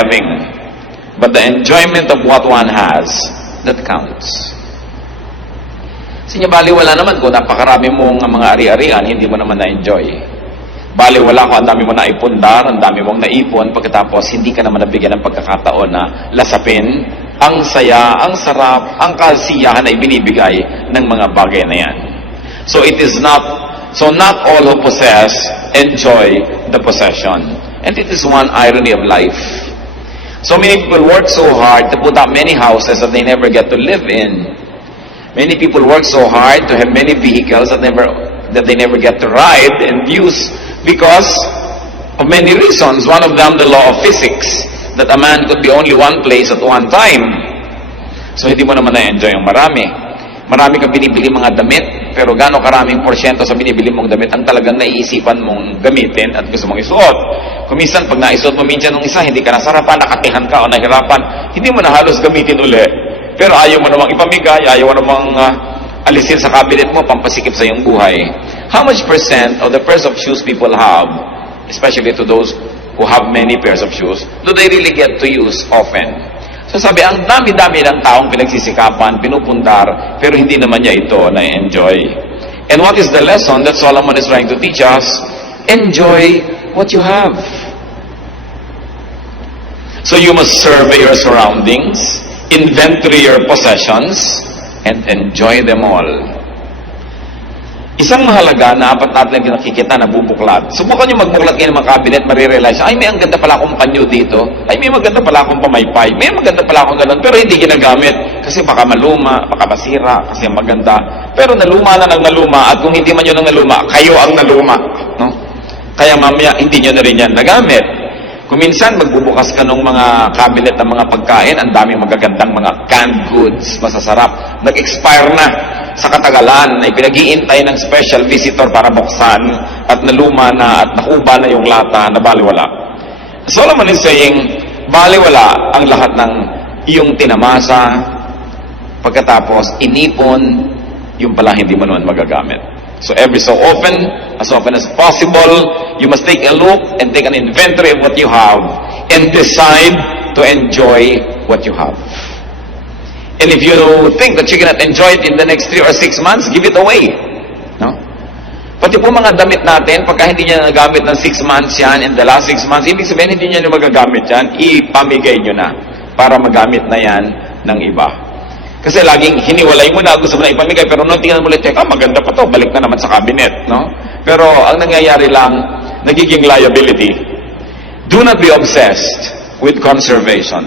having, but the enjoyment of what one has that counts. Kasi baliwala naman kung napakarami mong mga ari-arian, hindi mo naman na-enjoy. Baliwala ko, ang dami mo naipundar, ang dami mong naipon, pagkatapos hindi ka naman nabigyan ng pagkakataon na lasapin ang saya, ang sarap, ang kasiyahan na ibinibigay ng mga bagay na yan. So not all who possess enjoy the possession. And it is one irony of life. So many people work so hard to put up many houses that they never get to live in. Many people work so hard to have many vehicles that they never get to ride and use because of many reasons. One of them, the law of physics, that a man could be only one place at one time. So hindi mo naman na-enjoy yung marami. Marami kang binibili mga damit, pero gaano karaming porsyento sa binibili mong damit ang talagang naiisipan mong gamitin at gusto mong isuot. Kung minsan, pag naisuot mo minsan ng isa, hindi ka nasarapan, nakatihan ka o nahirapan, hindi mo na halos gamitin uli. Pero ayaw mo namang ipamigay, ayaw mo namang alisin sa cabinet mo, pampasikip sa iyong buhay. How much percent of the pairs of shoes people have, especially to those who have many pairs of shoes, do they really get to use often? So sabi, ang dami-dami ng taong pinagsisikapan, pinupundar, pero hindi naman niya ito na-enjoy. And what is the lesson that Solomon is trying to teach us? Enjoy what you have. So you must survey your surroundings, inventory your possessions, and enjoy them all. Isang mahalaga na apat natin nakikita na bubuklat. Subukan nyo magbuklat kayo ng mga cabinet, marirealize, ay may ang ganda pala akong panyo dito, ay may maganda pala akong pamaypay, may maganda pala akong ganun, pero hindi ginagamit. Kasi baka maluma, baka masira, kasi maganda. Pero naluma na ng naluma, at kung hindi man yun ang naluma, kayo ang naluma. No? Kaya mamaya, hindi nyo na rin yan nagamit. Kung minsan magbubukas ka ng mga cabinet ng mga pagkain, ang daming magagandang mga canned goods, masasarap, nag-expire na sa katagalan, ay pinag-iintay ng special visitor para buksan, at naluma na at nakuba na yung lata na baliwala. Solomon is saying, baliwala ang lahat ng iyong tinamasa, pagkatapos inipon, yung pala hindi mo naman magagamit. So every so often as possible, you must take a look and take an inventory of what you have and decide to enjoy what you have. And if you think that you cannot enjoy it in the next 3 or 6 months, give it away. No? Pati po mga damit natin, pagka hindi niya nagamit ng 6 months yan, in the last 6 months, ibig sabihin hindi niya magagamit yan, ipamigay nyo na para magamit na yan ng iba. Kasi laging hiniwalay mo na, gusto mo na ipamigay, pero nung tingnan mo ulit, teka, maganda pa to, balik na naman sa cabinet. No? Pero ang nangyayari lang, nagiging liability. Do not be obsessed with conservation.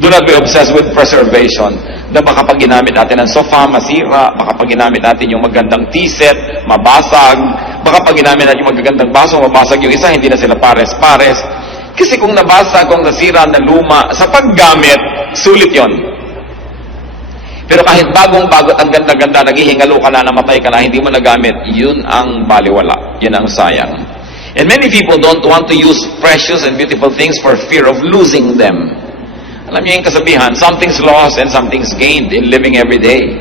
Do not be obsessed with preservation. Na baka pag ginamit natin ang sofa, masira. Baka pag ginamit natin yung magandang tea set, mabasag. Baka pag ginamit natin yung magagandang baso, mabasag yung isa, hindi na sila pares-pares. Kasi kung nabasa, kung nasira, naluma, sa paggamit, sulit yon. Pero kahit bagong-bago at ang ganda-ganda, naghihingalo ka na, namatay ka na, hindi mo nagamit, yun ang baliwala. Yun ang sayang. And many people don't want to use precious and beautiful things for fear of losing them. Alam niyo yung kasabihan, something's lost and something's gained in living every day.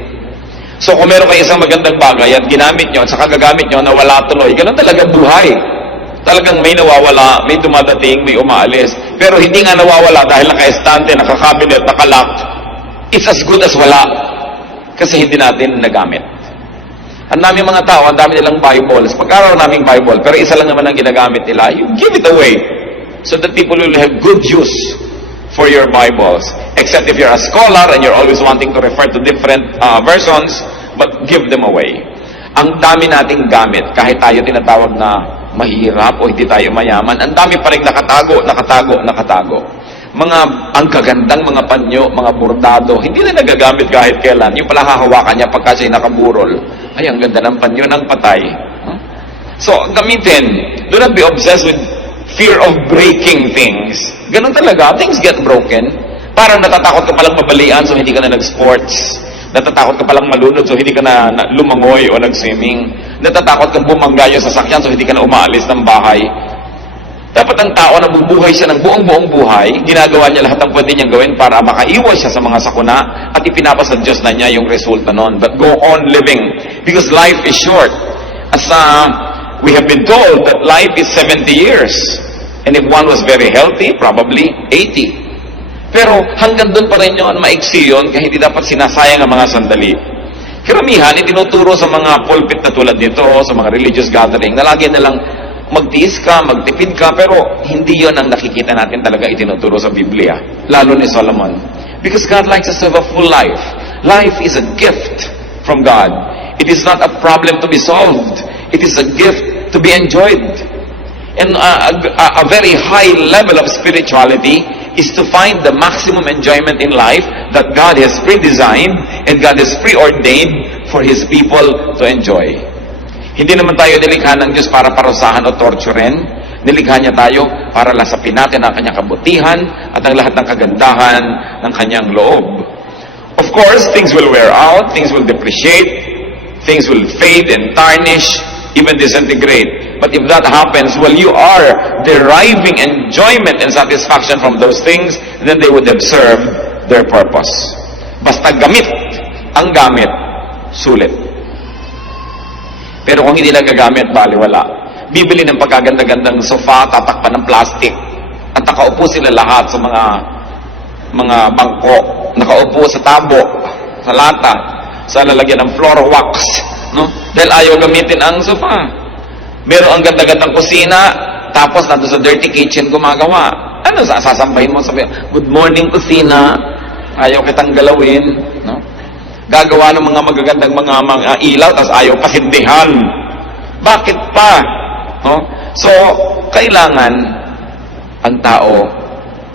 So kung meron kayo isang magandang bagay at ginamit nyo at saka gagamit nyo na wala tuloy, ganun talaga buhay. Talagang may nawawala, may dumadating, may umaalis. Pero hindi nga nawawala dahil naka-estante, naka-cabinet, naka-lock. It's as good as wala. Kasi hindi natin nagamit. Ang dami mga tao, ang dami nilang Bibles. Pag-araw naming Bible, pero isa lang naman ang ginagamit nila, you give it away. So that people will have good use for your Bibles. Except if you're a scholar and you're always wanting to refer to different versions, but give them away. Ang dami nating gamit, kahit tayo tinatawag na mahirap o hindi tayo mayaman, ang dami pa rin nakatago. Ang kagandang mga panyo, mga bordado, hindi na nagagamit kahit kailan. Yung pala hahawakan niya pagka siya'y nakaburol. Ay, ang ganda ng panyo ng patay. So, gamitin. Do not be obsessed with fear of breaking things. Ganun talaga, things get broken. Parang natatakot ka palang mabalian, so hindi ka na nag-sports. Natatakot ka palang malunod, so hindi ka na lumangoy o nag-swimming. Natatakot kang bumangga yung sasakyan, so hindi ka na umaalis ng bahay. Dapat ang tao na bubuhay siya ng buong buhay, ginagawa niya lahat ng pwede niyang gawin para makaiwas siya sa mga sakuna at ipinapasa Diyos na niya yung resulta nun. But go on living, because life is short. As we have been told that life is 70 years. And if one was very healthy, probably 80. Pero hanggang doon pa rin yun, maiksi yun, kaya hindi dapat sinasayang ang mga sandali. Karamihan, itinuturo sa mga pulpit na tulad nito, sa mga religious gathering, na lagi na lang magtiis ka, magtipid ka, pero hindi yun ang nakikita natin talaga itinuturo sa Biblia, lalo ni Solomon. Because God likes us to have a full life. Life is a gift from God. It is not a problem to be solved. It is a gift to be enjoyed. And a very high level of spirituality is to find the maximum enjoyment in life that God has pre-designed and God has preordained for His people to enjoy. Hindi naman tayo nilikha ng Diyos para parusahan o torturen. Nilikha niya tayo para lasapin natin ang kanyang kabutihan at ang lahat ng kagandahan ng kanyang loob. Of course, things will wear out, things will depreciate, things will fade and tarnish, even disintegrate. But if that happens, well, you are deriving enjoyment and satisfaction from those things, then they would have served their purpose. Basta gamit, ang gamit, sulit. Pero kung hindi lang gagamit, baliwala. Bibili ng pagkaganda-gandang sofa, tatakpan ng plastic, at nakaupo sila lahat sa mga bangko, nakaupo sa tabo, sa lata, sa lalagyan ng floor wax, no? Dahil ayaw gamitin ang sofa. Meron ang ganda-gandang kusina, tapos nandun sa dirty kitchen gumagawa. Ano sasampahin mo? Sabi, good morning kusina, ayaw kitang galawin, no? Gagawa ng mga magagandang mga ilaw, tapos ayaw pasindihan. Bakit pa? No? So, kailangan ang tao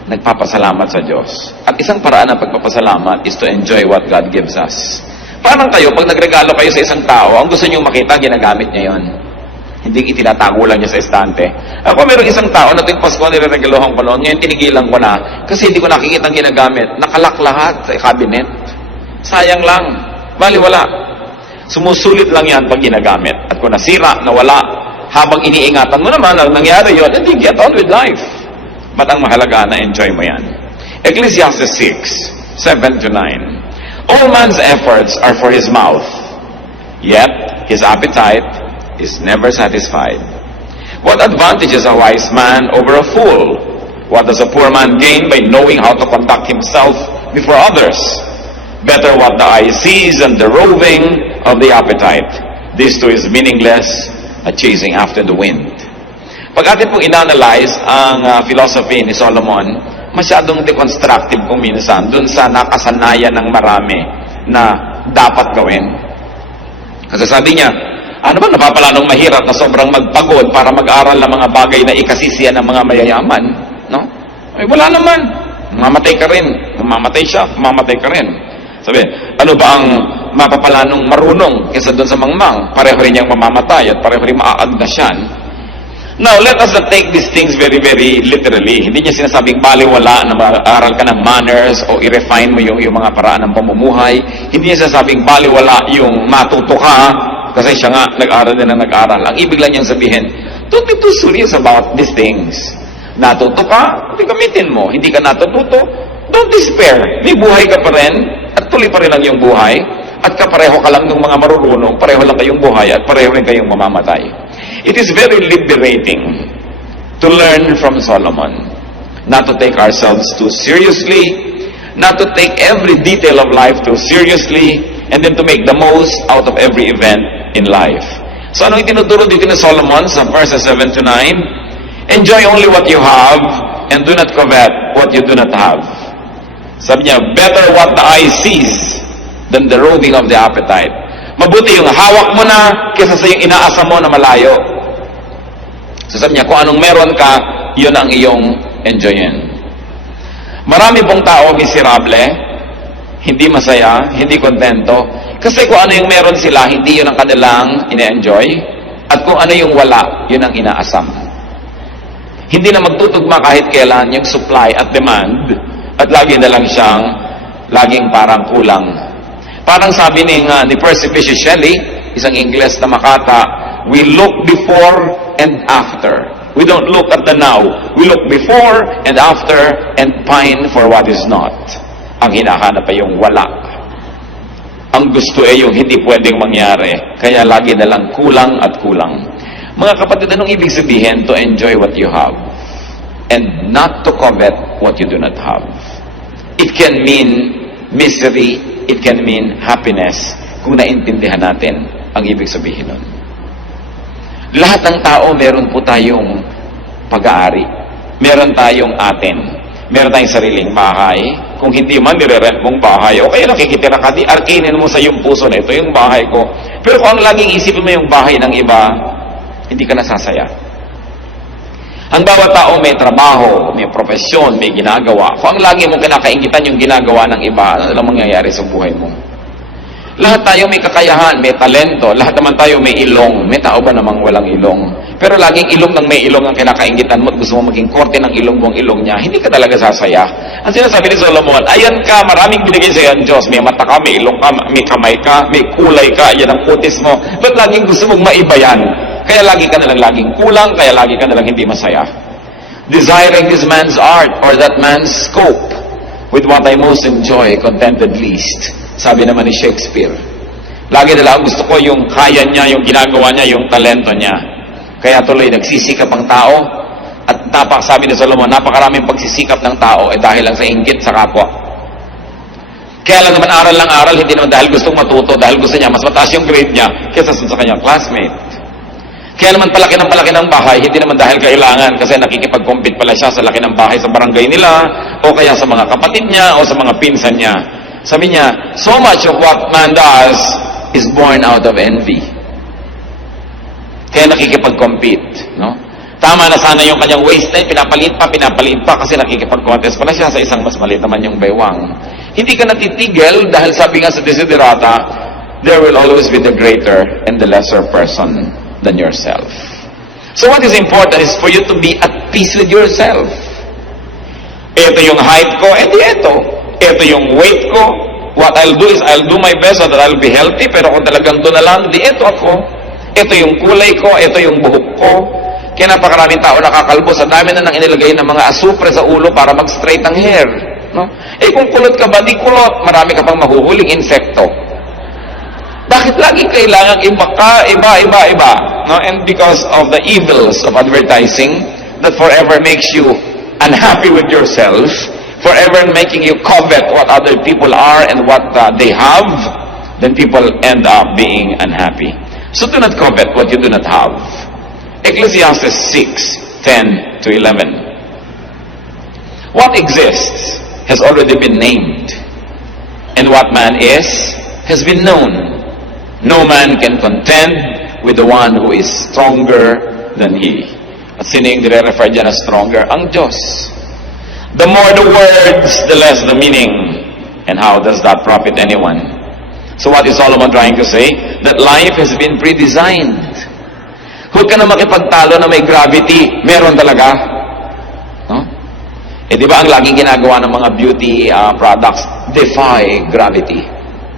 nagpapasalamat sa Diyos. At isang paraan ng pagpapasalamat is to enjoy what God gives us. Parang kayo, pag nagregalo kayo sa isang tao, ang gusto nyo makita, ginagamit niya yon. Hindi itinatago lang niya sa estante. Ako mayroong isang tao na tuwing Pasko nireregaluhan ko noon, ngayon tinigilan ko na kasi hindi ko nakikita ang ginagamit. Nakalak lahat sa cabinet. Sayang lang. Baliwala. Sumusulit lang yan pag ginagamit. At kung nasira, nawala, habang iniingatan mo naman ang nangyari yun, hindi get on with life. But ang mahalaga na enjoy mo yan. Ecclesiastes 6, 7-9. All man's efforts are for his mouth, yet his appetite is never satisfied. What advantage is a wise man over a fool? What does a poor man gain by knowing how to conduct himself before others? Better what the eye sees than the roving of the appetite. This too is meaningless, a chasing after the wind. Pag atin pong inanalyze ang philosophy ni Solomon, masyadong deconstructive kung minsan dun sa nakasanayan ng marami na dapat gawin. Kasi sabi niya, ano ba napapala nung mahirap na sobrang magpagod para mag-aral ng mga bagay na ikasisiya ng mga mayayaman? No? Ay, wala naman. Mamatay ka rin. Mamatay siya, mamatay ka rin. Sabi, ano ba ang mapapala nung marunong kaysa doon sa mangmang? Pareho rin niyang mamamatay at pareho rin maaagdasyan. Now, let us not take these things very, very literally. Hindi niya sinasabing baliwala na mag-aaral ka ng manners o i-refine mo yung mga paraan ng pamumuhay. Hindi niya sinasabing baliwala yung matuto ka kasi siya nga nag-aaral din na nag-aaral. Ang ibig lang niyang sabihin, don't be too serious about these things. Natuto ka, gamitin mo. Hindi ka natututo, don't despair. May buhay ka pa rin at tuloy pa rin lang yung buhay at kapareho ka lang ng mga marurunong, pareho lang kayong buhay at pareho rin kayong mamamatay. It is very liberating to learn from Solomon. Not to take ourselves too seriously, not to take every detail of life too seriously, and then to make the most out of every event in life. So anong itinuturo dito ni Solomon sa verses 7-9? Enjoy only what you have and do not covet what you do not have. Sabi niya, better what the eye sees than the roving of the appetite. Mabuti yung hawak mo na kaysa sa yung inaasa mo na malayo. So sabi niya, kung anong meron ka, yun ang iyong enjoyin. Marami pong tao miserable, hindi masaya, hindi kontento. Kasi kung ano yung meron sila, hindi yun ang kanilang ina-enjoy. At kung ano yung wala, yun ang inaasam. Hindi na magtutugma kahit kailan yung supply at demand. At lagi na lang siyang, laging parang kulang. Parang sabi ni Percy Bysshe Shelley, isang Ingles na makata, we look before and after. We don't look at the now. We look before and after and pine for what is not. Ang hinahanap ay yung wala. Ang gusto ay yung hindi pwedeng mangyari. Kaya lagi na lang kulang at kulang. Mga kapatid, anong ibig sabihin to enjoy what you have? and not to covet what you do not have. It can mean misery, it can mean happiness, kung naintindihan natin ang ibig sabihin nun. Lahat ng tao, meron po tayong pag-aari. Meron tayong atin. Meron tayong sariling bahay. Kung hindi man, nire-rent mong bahay. O kaya nakikitira ka, arkinin mo sa iyong puso na ito yung bahay ko. Pero kung ang laging isipin mo yung bahay ng iba, hindi ka nasasaya. Ang bawat tao may trabaho, may profesyon, may ginagawa. Kung ang lagi mong kinakaingitan yung ginagawa ng iba, ano lang mangyayari sa buhay mo? Lahat tayo may kakayahan, may talento. Lahat naman tayo may ilong. May tao ba namang walang ilong? Pero laging ilong ng may ilong ang kinakaingitan mo at gusto mo maging korte ng ilong mo ang ilong niya, hindi ka talaga sasaya. Ang sinasabi ni Solomon, ayan ka, maraming binigay sa iyo Diyos. May mata ka, may ilong ka, may kamay ka, may kulay ka, yan ang kutis mo. Ba't laging gusto mong maiba yan? Kaya lagi ka nalang laging kulang, kaya lagi ka nalang hindi masaya. Desiring this man's art or that man's scope, with what I most enjoy, contented least. Sabi naman ni Shakespeare. Lagi nila gusto ko yung kaya niya, yung ginagawa niya, yung talento niya. Kaya tuloy nagsisikap ang tao at sabi ni Solomon, napakaraming pagsisikap ng tao dahil lang sa inggit sa kapwa. Kaya lang naman aral lang aral, hindi naman dahil gustong matuto, dahil gusto niya mas mataas yung grade niya kaysa sa kanyang classmate. Kaya naman palaki ng bahay, hindi naman dahil kailangan kasi nakikipag-compete pala siya sa laki ng bahay sa barangay nila o kaya sa mga kapatid niya o sa mga pinsan niya. Sabi niya, so much of what man does is born out of envy. Kaya nakikipag-compete. No? Tama na sana yung kanyang waistline, pinapalit pa kasi nakikipag-contest pala siya sa isang mas maliit naman yung baywang. Hindi ka natitigil dahil sabi nga sa Desiderata, there will always be the greater and the lesser person than yourself. So what is important is for you to be at peace with yourself. Ito yung height ko, ito. Ito yung weight ko. What I'll do is I'll do my best so that I'll be healthy, pero kung talagang doon na lang, ito ako. Ito yung kulay ko, ito yung buhok ko. Kaya napakaraming tao nakakalbo. Sa dami na nang inilagay ng mga asupre sa ulo para mag-straight ang hair. No? Kung kulot ka ba, di kulot. Marami ka pang mahuhuling insekto. Bakit laging kailangan iba? No? And because of the evils of advertising that forever makes you unhappy with yourself, forever making you covet what other people are and what they have, then people end up being unhappy. So do not covet what you do not have. Ecclesiastes 6:10 to 11. What exists has already been named, and what man is has been known. No man can contend with the one who is stronger than he. At sino yung nire-refer dyan na stronger? Ang Diyos. The more the words, the less the meaning. And how does that profit anyone? So what is Solomon trying to say? That life has been pre-designed. Huwag ka na makipagtalo na may gravity. Meron talaga. No? Di ba ang laging ginagawa ng mga beauty products? Defy gravity.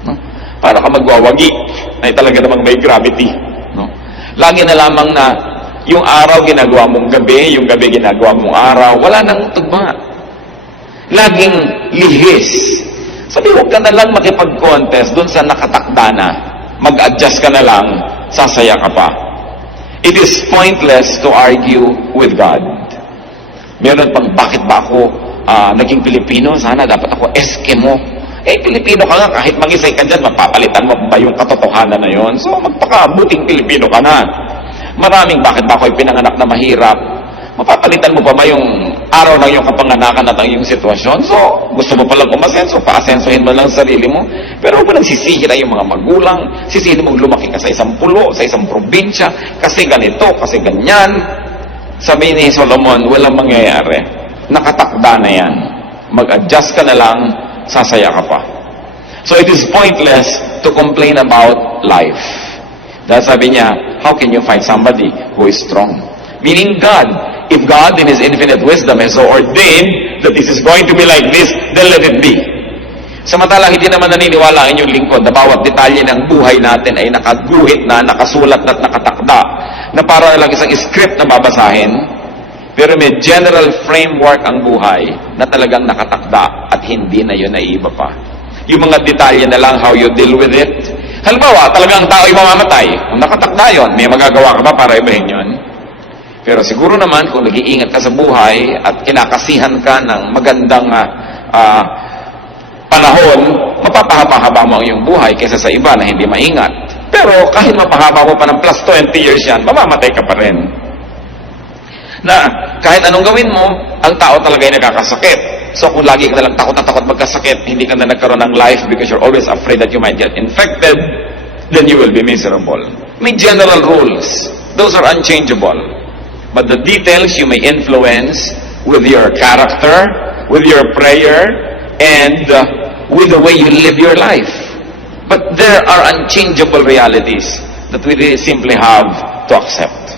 No? Para ka magwawagi, ay talaga namang may gravity. No? Lagi na lamang na yung araw ginagawa mong gabi, yung gabi ginagawa mong araw, wala nang tugma. Laging lihis. Sabi, huwag ka na lang makipag-contest dun sa nakatakda na. Mag-adjust ka na lang, sasaya ka pa. It is pointless to argue with God. Meron pang, bakit ba ako naging Pilipino? Sana dapat ako Eskimo. Pilipino ka nga, kahit mag-isay ka dyan, mapapalitan mo ba yung katotohanan na yon? So, magpakabuting Pilipino ka na. Maraming, bakit ba ako'y pinanganak na mahirap? Mapapalitan mo pa ba yung araw ng iyong kapanganakan at ang iyong sitwasyon? So, gusto mo palang umasenso, paasensohin mo lang sarili mo. Pero huwag mo nang sisihin yung mga magulang, sisihin mo lumaki ka sa isang pulo, sa isang probinsya, kasi ganito, kasi ganyan. Sabi ni Solomon, walang mangyayari. Nakatakda na yan. Mag-adjust ka na lang, sasaya ka pa. So it is pointless to complain about life. Dahil sabi niya, how can you find somebody who is strong? Meaning God. If God in His infinite wisdom has so ordained that this is going to be like this, then let it be. Samantalang hindi naman naniniwala ang inyong lingkod na bawat detalye ng buhay natin ay nakaguhit na, nakasulat at nakatakda na para lang isang script na babasahin, pero may general framework ang buhay na talagang nakatakda at hindi na yun naiiba pa. Yung mga detalye na lang how you deal with it. Halimbawa, talagang tao ay mamamatay. Kung nakatakda yun, may magagawa ka ba para ibahin yun? Pero siguro naman, kung nag-iingat ka sa buhay at kinakasihan ka ng magandang panahon, mapapahaba mo ang iyong buhay kaysa sa iba na hindi maingat. Pero kahit mapahaba mo pa ng plus 20 years yan, mamamatay ka pa rin. Na kahit anong gawin mo, ang tao talaga ay nakakasakit. So kung lagi ka nalang takot na takot magkasakit, hindi ka na nagkaroon ng life because you're always afraid that you might get infected, then you will be miserable. May general rules. Those are unchangeable. But the details you may influence with your character, with your prayer, and with the way you live your life. But there are unchangeable realities that we really simply have to accept.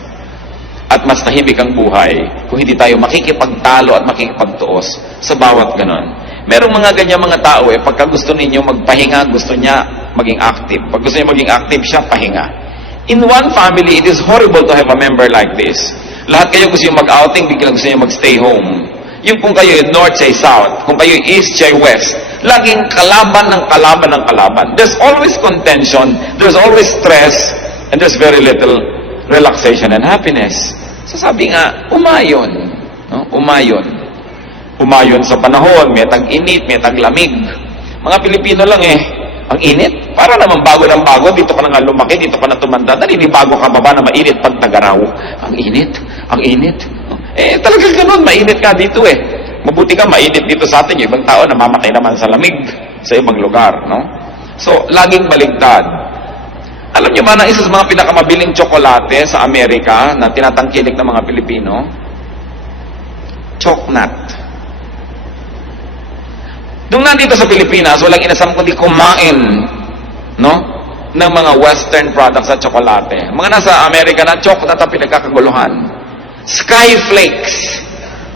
At mas tahimik ang buhay kung hindi tayo makikipagtalo at makikipagtuos sa bawat ganon. Merong mga ganyan mga tao pagka gusto ninyo magpahinga, gusto niya maging active. Pag gusto niya maging active siya, pahinga. In one family, it is horrible to have a member like this. Lahat kayo gusto niyo mag-outing, biglang gusto niyo mag-stay home. Yung kung kayo north say south, kung kayo east say west, laging kalaban ng kalaban ng kalaban. There's always contention, there's always stress, and there's very little relaxation and happiness. So sabi nga, umayon. No? Umayon. Umayon sa panahon, may tag-init, may tag-lamig. Mga Pilipino lang ang init. Para naman bago ng bago, dito ka na nga lumaki, dito ka na tumanda, naninibago ka ba na mainit pag tagaraw? Ang init, ang init. Talagang ganun, mainit ka dito Mabuti ka, mainit dito sa atin. Yung ibang tao, namamatay naman sa lamig sa ibang lugar, no? So, laging baligtad. Alam niyo ba na isa sa mga pinakamabiling tsokolate sa Amerika na tinatangkilik ng mga Pilipino? Choknat. Nung nandito sa Pilipinas, walang inasam kundi kumain, no? Ng mga western products sa tsokolate. Mga nasa Amerika na, choknat ang pinagkakaguluhan. Skyflakes.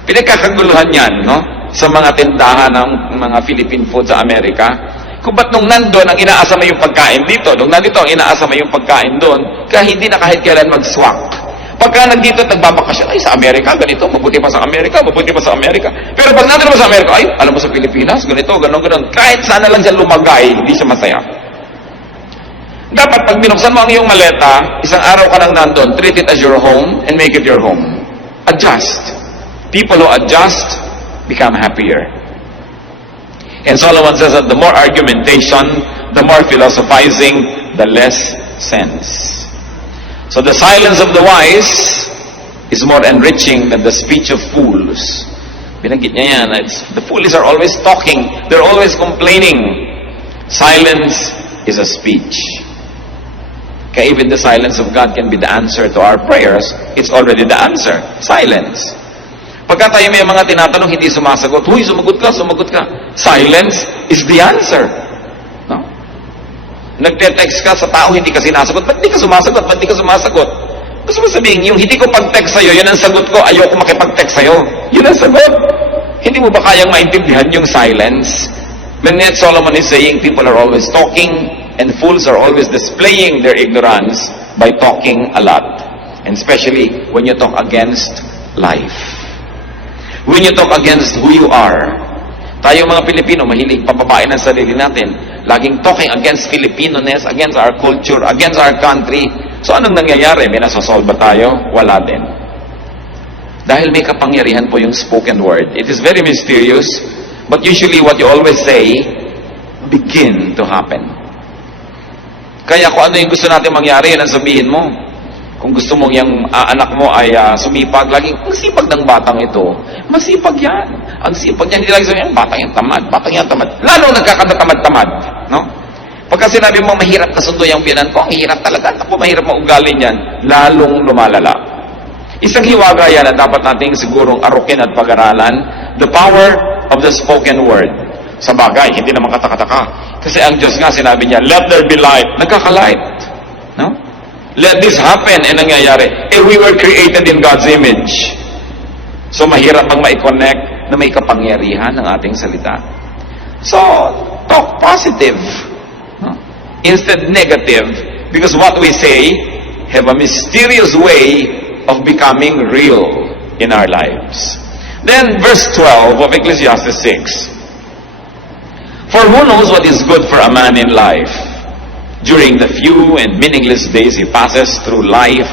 Pinagkakaguluhan yan, no? Sa mga tindahan ng mga Philippine food sa Amerika. Kung ba't nung nandun, ang inaasa mo yung pagkain dito, nung nandito, ang inaasa mo yung pagkain doon, kaya hindi na kahit kailan mag-swak. Pagka nandito, nagbabakasyon, ay sa Amerika, ganito, mabuti pa sa Amerika, mabuti pa sa Amerika. Pero pag nandito mo sa Amerika, ay, alam mo sa Pilipinas, ganito, ganon. Kahit sana lang siya lumagay, hindi siya masaya. Dapat pag binuksan mo ang iyong maleta, isang araw ka lang nandun, treat it as your home and make it your home. Adjust. People who adjust become happier. And Solomon says that the more argumentation, the more philosophizing, the less sense. So the silence of the wise is more enriching than the speech of fools. Binanggit niya yan. The fools are always talking. They're always complaining. Silence is a speech. Kaya even the silence of God can be the answer to our prayers. It's already the answer. Silence. Pagka tayo may mga tinatanong, hindi sumasagot. Huy, sumagot ka. Silence is the answer. No? Nagte-text ka sa tao, hindi ka sinasagot. Ba't di ka sumasagot? Gusto mo sabihin, yung hindi ko pag-text sa'yo, yun ang sagot ko. Ayoko makipag-text sa'yo. Yun ang sagot. Hindi mo ba kayang maintindihan yung silence? When yet Solomon is saying, people are always talking, and fools are always displaying their ignorance by talking a lot. And especially when you talk against life. When you talk against who you are. Tayo mga Pilipino, mahilig pababain ang sarili natin. Laging talking against Filipino-ness, against our culture, against our country. So anong nangyayari? May nasosolve ba tayo? Wala din. Dahil may kapangyarihan po yung spoken word. It is very mysterious, but usually what you always say, begin to happen. Kaya kung ano yung gusto natin mangyari, yan ang sabihin mo. Kung gusto mong yung anak mo ay sumipag, laging, ang sipag ng batang ito. Masipag yan. Ang sipag niya, hindi lagi sabihin, batang yan tamad. Lalo nagkakatamad-tamad. No? Pagka sinabi mo, mahirap na sundo yung biyanan ko, ang hirap talaga. Ako, mahirap maugali niyan. Lalong lumalala. Isang hiwaga yan na dapat nating sigurong arukin at pag-aralan, the power of the spoken word. Sa bagay, hindi naman katakataka. Kasi ang Diyos nga, sinabi niya, let there be light. Nagkakalight. No? Let this happen, nangyayari. We were created in God's image. So, mahirap ang ma-connect na may kapangyarihan ng ating salita. So, talk positive. No? Instead, negative. Because what we say have a mysterious way of becoming real in our lives. Then, verse 12 of Ecclesiastes 6. For who knows what is good for a man in life? During the few and meaningless days he passes through life,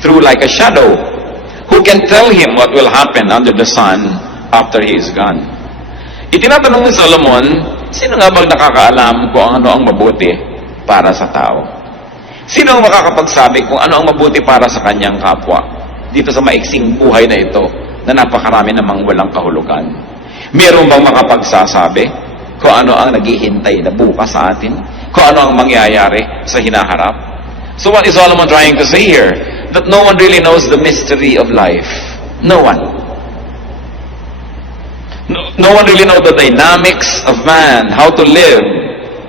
through like a shadow. Who can tell him what will happen under the sun after he is gone? Itinatanong ni Solomon, sino nga bang nakakaalam kung ano ang mabuti para sa tao? Sino ang makakapagsabi kung ano ang mabuti para sa kanyang kapwa? Dito sa maiksing buhay na ito, na napakarami namang walang kahulugan. Meron bang makapagsasabi kung ano ang naghihintay na bukas sa atin? Kung ano ang mangyayari sa hinaharap? So what is Solomon trying to say here? That no one really knows the mystery of life. No one. No one really knows the dynamics of man, how to live,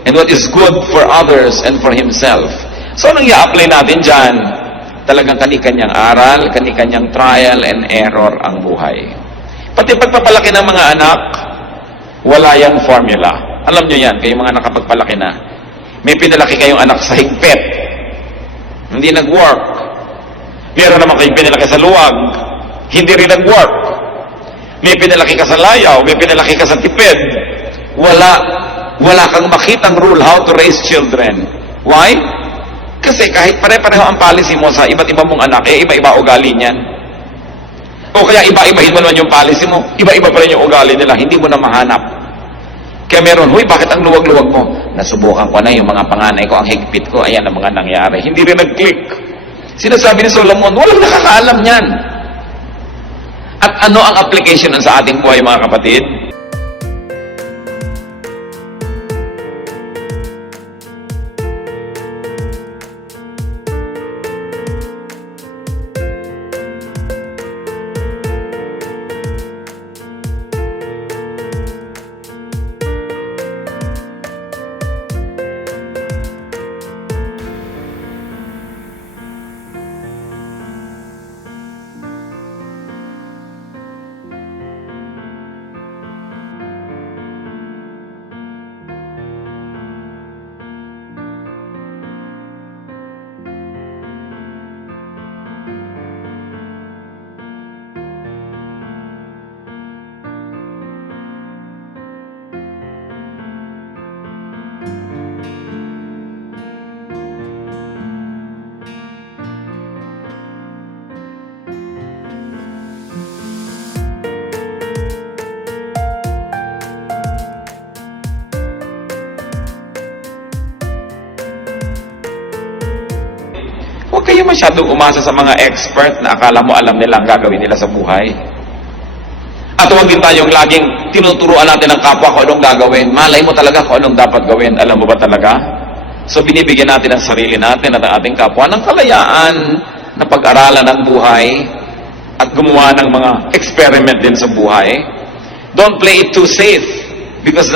and what is good for others and for himself. So anong i-apply natin dyan? Talagang kani-kanyang aral, kani-kanyang trial and error ang buhay. Pati pagpapalaki ng mga anak, wala yang formula. Alam nyo yan, kayong mga nakapagpalaki na. May pinalaki kayong anak sa higpit. Hindi nag-work. Meron naman kayong pinalaki sa luwag. Hindi rin nag-work. May pinalaki ka sa layaw, may pinalaki ka sa tipid. Wala kang makitang rule how to raise children. Why? Kasi kahit pare-pareho ang policy mo sa iba't iba mong anak, iba-iba ugali niyan. O kaya iba-ibahin mo naman yung policy mo, iba-iba pa rin yung ugali nila, hindi mo na mahanap. Kaya meron, huy, bakit ang luwag-luwag mo? Nasubukan ko na yung mga panganay ko, ang higpit ko, ayan ang mga nangyari. Hindi rin nag-click. Sinasabi ni Solomon, walang nakakaalam niyan. At ano ang application sa ating buhay, mga kapatid? Huwag kayo masyadong umasa sa mga expert na akala mo alam nila ang gagawin nila sa buhay. At huwag din tayong laging tinuturuan natin ng kapwa kung anong gagawin. Malay mo talaga kung anong dapat gawin. Alam mo ba talaga? So binibigyan natin ang sarili natin at ang ating kapwa ng kalayaan na pag-aralan ng buhay at gumawa ng mga experiment din sa buhay. Don't play it too safe. Because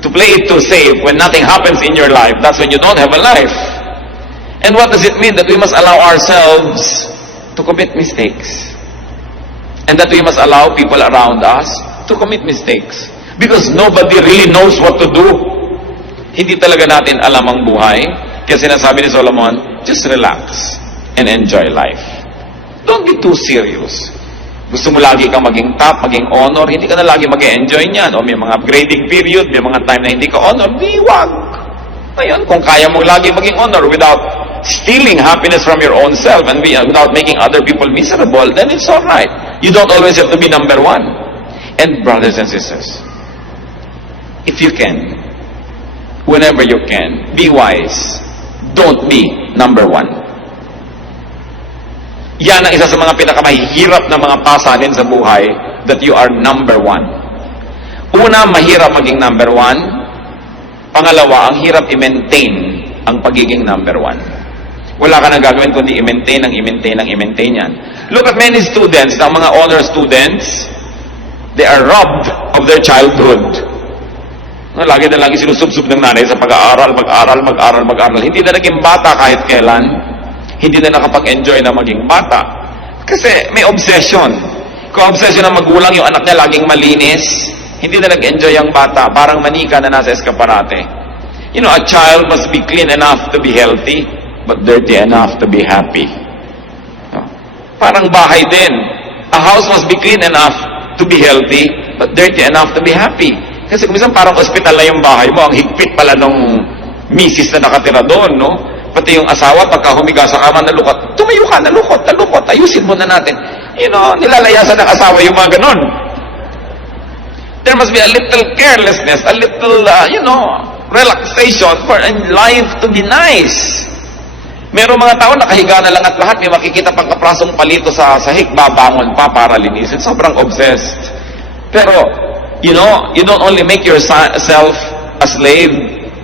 to play it too safe, when nothing happens in your life, that's when you don't have a life. And what does it mean? That we must allow ourselves to commit mistakes. And that we must allow people around us to commit mistakes. Because nobody really knows what to do. Hindi talaga natin alam ang buhay. Kaya sinasabi ni Solomon, just relax and enjoy life. Don't be too serious. Gusto mo lagi kang maging top, maging honor, hindi ka na lagi mag-enjoy niyan. O may mga grading period, may mga time na hindi ka honor, di wag. Ngayon, kung kaya mo lagi maging honor without stealing happiness from your own self and without making other people miserable, then it's all right. You don't always have to be number one. And brothers and sisters, if you can, whenever you can, be wise. Don't be number one. Yan ang isa sa mga pinakamahirap na mga pasanin sa buhay, that you are number one. Una, mahirap maging number one. Pangalawa, ang hirap i-maintain ang pagiging number one. Wala ka na gagawin kundi i-maintain yan. Look at many students, na mga honor students, they are robbed of their childhood. Lagi na lagi sinusubsub ng nanay sa pag-aaral, mag-aral. Hindi na naging bata kahit kailan. Hindi na nakapag-enjoy na maging bata. Kasi may obsession. Kung obsession ng magulang, yung anak niya laging malinis, hindi na nag-enjoy ang bata, parang manika na nasa eskaparate. You know, a child must be clean enough to be healthy, but dirty enough to be happy. Parang bahay din. A house must be clean enough to be healthy, but dirty enough to be happy. Kasi kung minsan parang ospital na yung bahay mo, ang higpit pala nung misis na nakatira doon, no? Pati yung asawa, pagka humiga sa kama, nalukot. Tumayo ka, nalukot. Ayusin mo na natin. Nilalayasan ng asawa yung mga ganon. There must be a little carelessness, a little, relaxation for life to be nice. Merong mga tao nakahiga na lang at lahat, may makikita pang kaprasong palito sa sahig, babangon pa para linisin. Sobrang obsessed. Pero, you don't only make yourself a slave,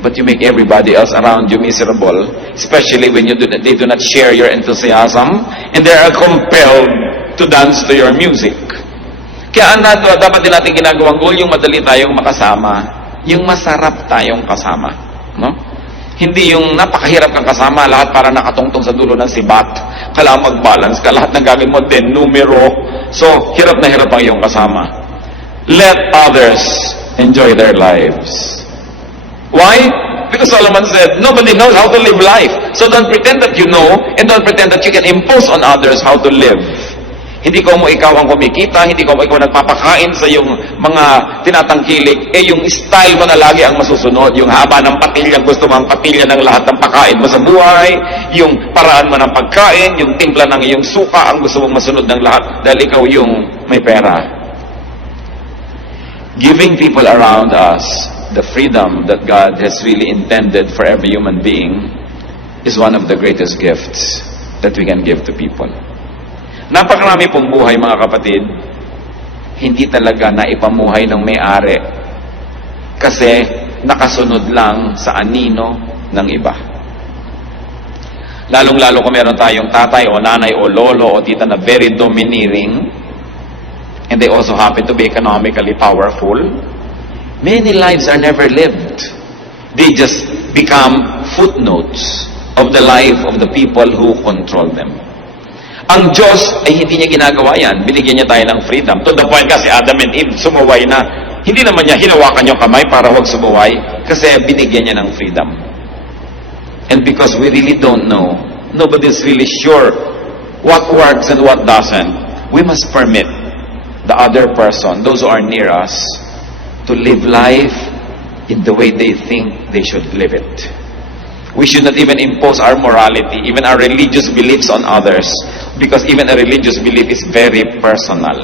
but you make everybody else around you miserable, especially when they do not share your enthusiasm, and they are compelled to dance to your music. Kaya dapat din natin ginagawang goal yung madali tayong makasama, yung masarap tayong kasama. No? Hindi yung napakahirap kang kasama, lahat para nakatungtong sa dulo ng sibat. Kailangan mag-balance ka, lahat ng gagawin mo din, numero. So, hirap na hirap ang iyong kasama. Let others enjoy their lives. Why? Because Solomon said, nobody knows how to live life. So don't pretend that you know, and don't pretend that you can impose on others how to live. Hindi ko mo ikaw ang kumikita, hindi ko mo ikaw nagpapakain sa yung mga tinatangkilik, yung style mo na lagi ang masusunod, yung haba ng patilya, gusto mo ang patilya ng lahat ng pakain mo sa buhay, yung paraan mo ng pagkain, yung timpla ng iyong suka, ang gusto mong masunod ng lahat, dahil ikaw yung may pera. Giving people around us the freedom that God has really intended for every human being is one of the greatest gifts that we can give to people. Napakarami pong buhay, mga kapatid, hindi talaga naipamuhay ng may-ari kasi nakasunod lang sa anino ng iba. Lalong-lalo kung meron tayong tatay o nanay o lolo o tita na very domineering, and they also happen to be economically powerful, many lives are never lived. They just become footnotes of the life of the people who control them. Ang Diyos ay hindi niya ginagawa yan. Binigyan niya tayo ng freedom. To the point kasi Adam and Eve sumuway na. Hindi naman niya hinawakan yung kamay para huwag sumuway kasi binigyan niya ng freedom. And because we really don't know, nobody's really sure what works and what doesn't, we must permit the other person, those who are near us, to live life in the way they think they should live it. We should not even impose our morality, even our religious beliefs on others, because even a religious belief is very personal.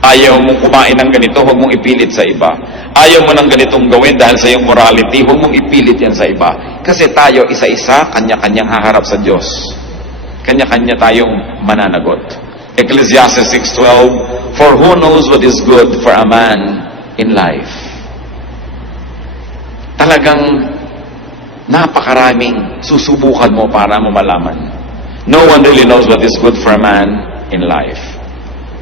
Ayaw mong kumain ng ganito, huwag mong ipilit sa iba. Ayaw mo ng ganitong gawin dahil sa iyong morality, huwag mong ipilit yan sa iba. Kasi tayo isa-isa, kanya-kanyang haharap sa Diyos. Kanya-kanya tayong mananagot. Ecclesiastes 6:12, for who knows what is good for a man in life? Talagang napakaraming susubukan mo para mo malaman. No one really knows what is good for a man in life.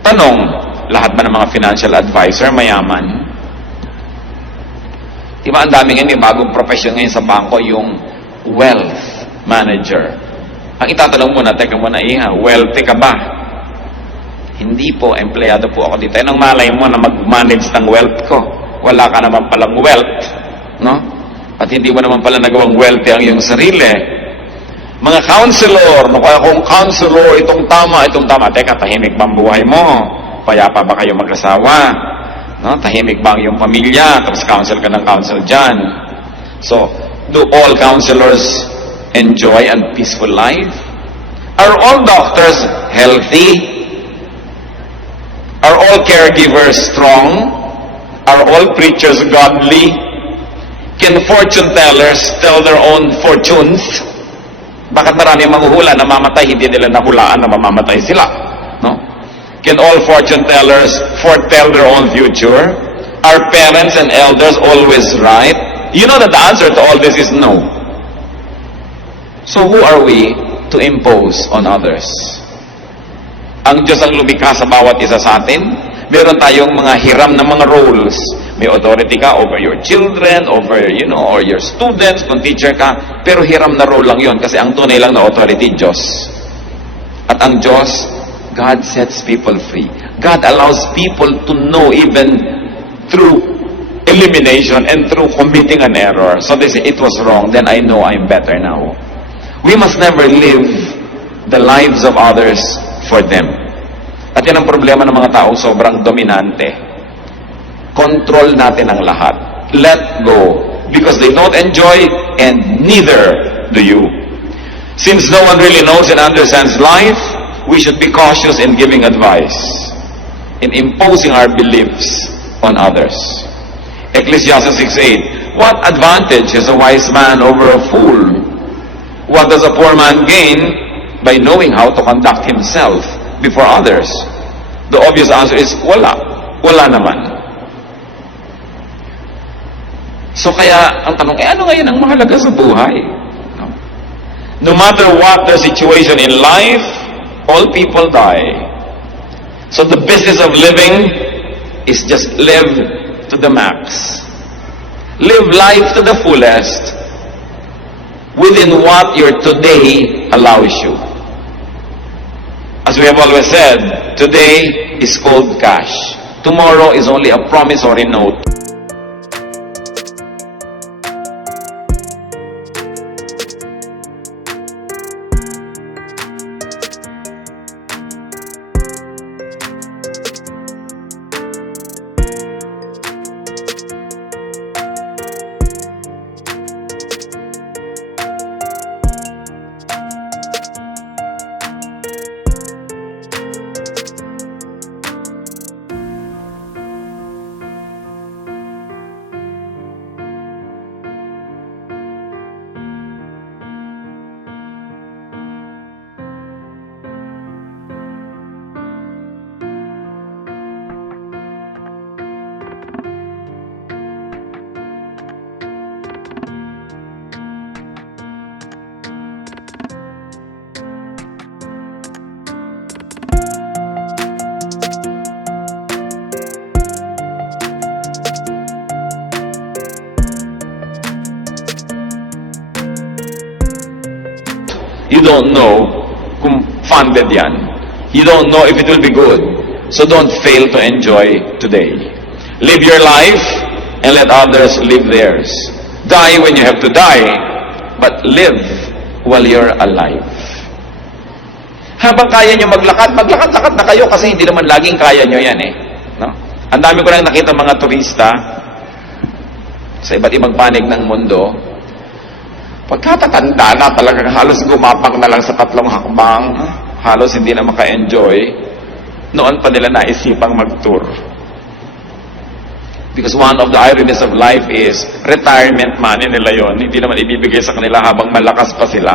Tanong, lahat ba ng mga financial advisor mayaman? Diba ang dami ngayon, may bagong profession ngayon sa bangko, yung wealth manager. Ang itatanong mo na, teka muna, wealthy ka ba? Hindi po, empleyado po ako dito. Anong malay mo na mag-manage ng wealth ko? Wala ka naman palang wealth. No? At hindi mo naman pala nagawang wealthy ang iyong sarili. Mga counselor, kaya kung counselor, itong tama. Teka, tahimik ba ang buhay mo? Payapa ba kayo mag-asawa? No? Tahimik ba ang iyong pamilya? Tapos counsel ka ng counsel dyan. So, do all counselors enjoy a peaceful life? Are all doctors healthy? Are all caregivers strong? Are all preachers godly? Can fortune tellers tell their own fortunes? Bakit marami manghuhula na mamatay, hindi nila nahulaan na mamamatay sila? No? Can all fortune tellers foretell their own future? Are parents and elders always right? You know that the answer to all this is no. So who are we to impose on others? Ang Diyos ang lumikha sa bawat isa sa atin. Meron tayong mga hiram na mga roles. May authority ka over your children, over, or your students, kung teacher ka. Pero hiram na role lang yon kasi ang tunay lang na authority, Diyos. At ang Diyos, God sets people free. God allows people to know even through elimination and through committing an error. So they say, it was wrong, then I know I'm better now. We must never live the lives of others for them. At yan ang problema ng mga taong sobrang dominante. Control natin ang lahat. Let go. Because they don't enjoy and neither do you. Since no one really knows and understands life, we should be cautious in giving advice, in imposing our beliefs on others. Ecclesiastes 6:8, what advantage has a wise man over a fool? What does a poor man gain by knowing how to conduct himself before others? The obvious answer is, wala. Wala naman. So kaya, ang tanong, ano ngayon ang mahalaga sa buhay? No matter what their situation in life, all people die. So the business of living is just live to the max. Live life to the fullest within what your today allows you. As we have always said, today is cold cash. Tomorrow is only a promissory note. You don't know kung funded yan. You don't know if it will be good. So don't fail to enjoy today. Live your life and let others live theirs. Die when you have to die, but live while you're alive. Habang kaya nyo maglakad, maglakad-lakad na kayo kasi hindi naman laging kaya nyo yan eh. No? Ang dami ko lang nakita mga turista sa iba't ibang panig ng mundo. Pagkatatanda na, talagang halos gumapang na lang sa 3 hakbang, halos hindi na maka-enjoy, noon pa nila naisipang mag-tour. Because one of the ironies of life is, retirement money nila yon, hindi naman ibibigay sa kanila habang malakas pa sila.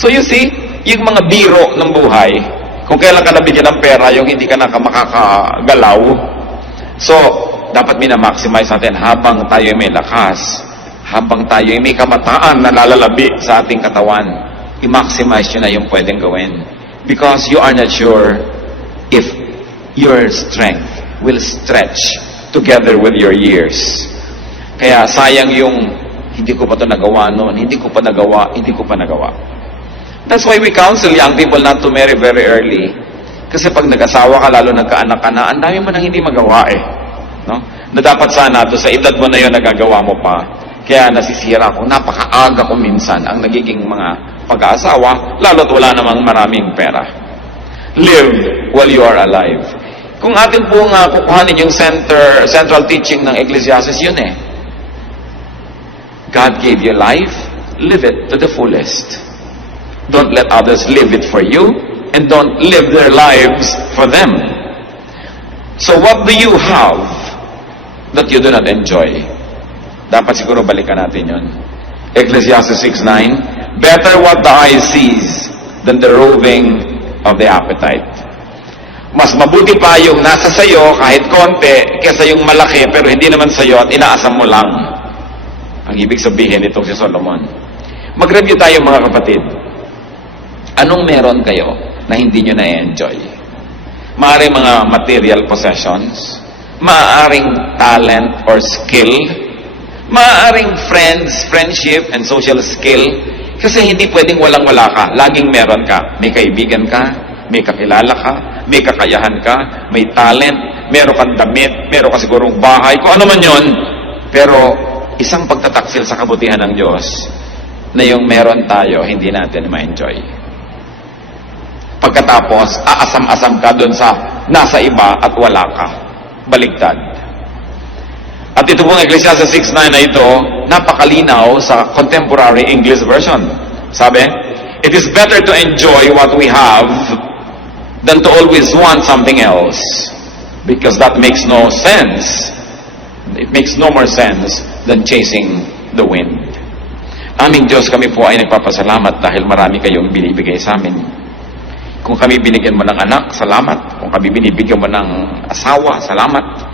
So you see, yung mga biro ng buhay, kung kailan ka nabigyan ng pera, yung hindi ka na makakagalaw, so, dapat minamaximize natin habang tayo may lakas, habang tayo may kamataan na lalalabi sa ating katawan, i-maximize nyo na yung pwedeng gawin. Because you are not sure if your strength will stretch together with your years. Kaya sayang yung, hindi ko pa ito nagawa noon, hindi ko pa nagawa. That's why we counsel young people not to marry very early. Kasi pag nag-asawa ka, lalo nagkaanak ka na, ang dami mo nang hindi magawa eh. No? Na dapat sana to sa edad mo na yun nagagawa mo pa. Kaya nasisira ko, napakaaga ko minsan ang nagiging mga pag-aasawa, lalo't wala namang maraming pera. Live while you are alive. Kung atin pong kukuhanin yung central teaching ng Ecclesiastes, yun eh. God gave you life, live it to the fullest. Don't let others live it for you, and don't live their lives for them. So what do you have that you do not enjoy? Dapat siguro balikan natin yun. Ecclesiastes 6:9, better what the eye sees than the roving of the appetite. Mas mabuti pa yung nasa sayo kahit konti kesa yung malaki pero hindi naman sayo at inaasam mo lang. Ang ibig sabihin nitong si Solomon. Mag-review tayo mga kapatid. Anong meron kayo na hindi nyo na-enjoy? Maaaring mga material possessions, maaaring talent or skill, maaaring friendship and social skill, kasi hindi pwedeng walang-wala ka. Laging meron ka. May kaibigan ka, may kakilala ka, may kakayahan ka, may talent, meron kang damit, meron ka sigurong bahay, kung ano man yon. Pero isang pagtataksil sa kabutihan ng Diyos na yung meron tayo, hindi natin ma-enjoy. Pagkatapos, aasam-asam ka dun sa nasa iba at wala ka. Baligtad. At ito pong Ecclesiastes 6:9 na ito, napakalinaw sa contemporary English version. Sabi, It is better to enjoy what we have than to always want something else. Because that makes no sense. It makes no more sense than chasing the wind. Aming Diyos, kami po ay nagpapasalamat dahil marami kayong binibigay sa amin. Kung kami binigyan mo ng anak, salamat. Kung kami binibigyan mo ng asawa, salamat.